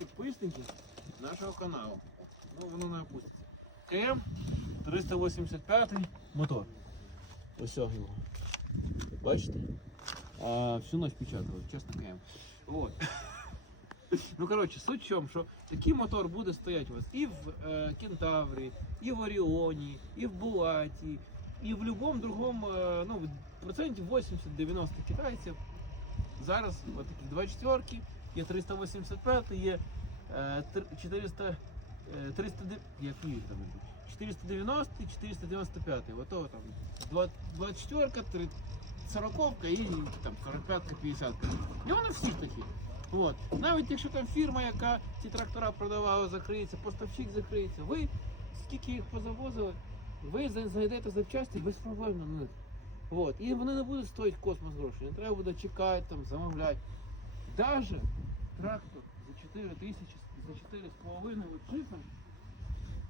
підписники нашого каналу. Ну, воно не опуститься. КМ 385 мотор. Ось його. Бачите? А, всю ночь печатали, чесно КМ. Вот. Ну, коротше, суть в чому, що такий мотор буде стояти у вас і в е, Кентаврі, і в Оріоні, і в Булаті, і в будь-якому другому, е, ну, процентів 80-90 китайців. Зараз от такі 24 є 385, є е, 400, е, 300, як їх там ідуть? 490, 495, ото там 24, 30, 40 і там 45, 50. І вони всі такі. От. Навіть якщо там фірма, яка ці трактора продавала, закриється, поставщик закриється, ви скільки їх позавозили, ви знайдете запчасті без проблем на них. От. І вони не будуть стоїти космос грошей. Не треба буде чекати, там, замовляти. Даже трактор за 4 тисячі, за 4,5 от шифер,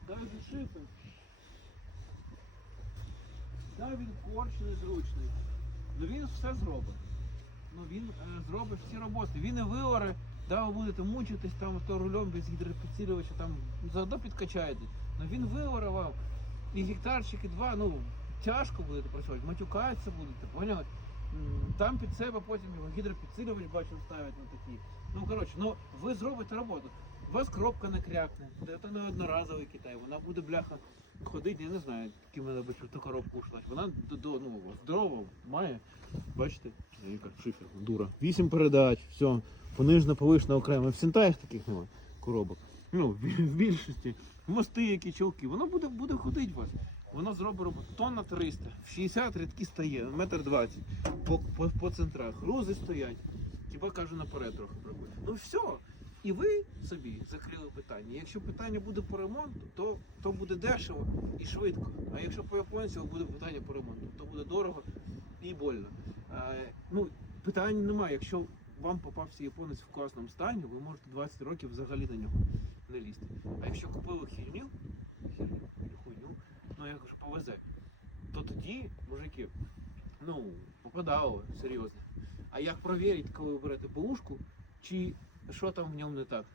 даже шифер, да, він корчений, зручний. Ну він все зробить. Ну він е, зробить всі роботи. Він і виоре, да, ви будете мучитись там рулем без гідропідсилювача, там заодно підкачаєте. Ну він виоре вам. І гектарчик, і два, ну тяжко будете працювати, матюкатися будете, поняли? Там під себе потім його гідропідсилювач бачу ставлять на такі. Ну коротше, ну ви зробите роботу. У вас коробка не крякне, це не одноразовий Китай, вона буде бляха ходити, я не знаю, яким вона би ту коробку ушла. Вона до, ну, здорова має. Бачите, яка шифер, дура. Вісім передач, все, понижена, повишена окремо. В Сінтаях таких немає коробок. Ну, в біль- в більшості. Мости, які чолки, воно буде, буде ходити вас. Воно зробить. Тонна 300, в 60 рядки стає, метр 20 по, по, по центрах. Грузи стоять. Хіба кажу наперед трохи бракує. Ну все. І ви собі закрили питання. Якщо питання буде по ремонту, то, то буде дешево і швидко. А якщо по японцю буде питання по ремонту, то буде дорого і больно. А, ну, питання немає. Якщо вам попався японець в класному стані, ви можете 20 років взагалі на нього не лізти. А якщо купили хуйню, ну я кажу, повезе, то тоді, мужики, ну, попадало серйозно. А як провірити, коли ви берете бушку, чи що там в ньому не так?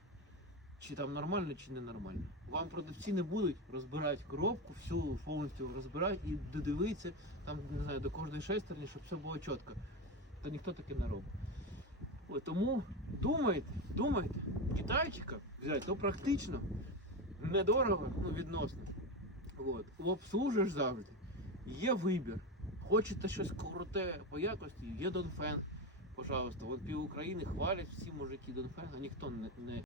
Чи там нормально, чи не нормально. Вам продавці не будуть розбирати коробку, всю повністю розбирати і додивитися там, не знаю, до кожної шестерні, щоб все було чітко. Та ніхто таке не робить. Тому думайте, думайте, китайчика взяти, то практично, недорого, ну відносно. От. Обслужиш завжди. Є вибір. Хочете щось круте по якості, є Донфен. Пожалуйста, от пів України хвалять всі мужики Донфен, а ніхто не, не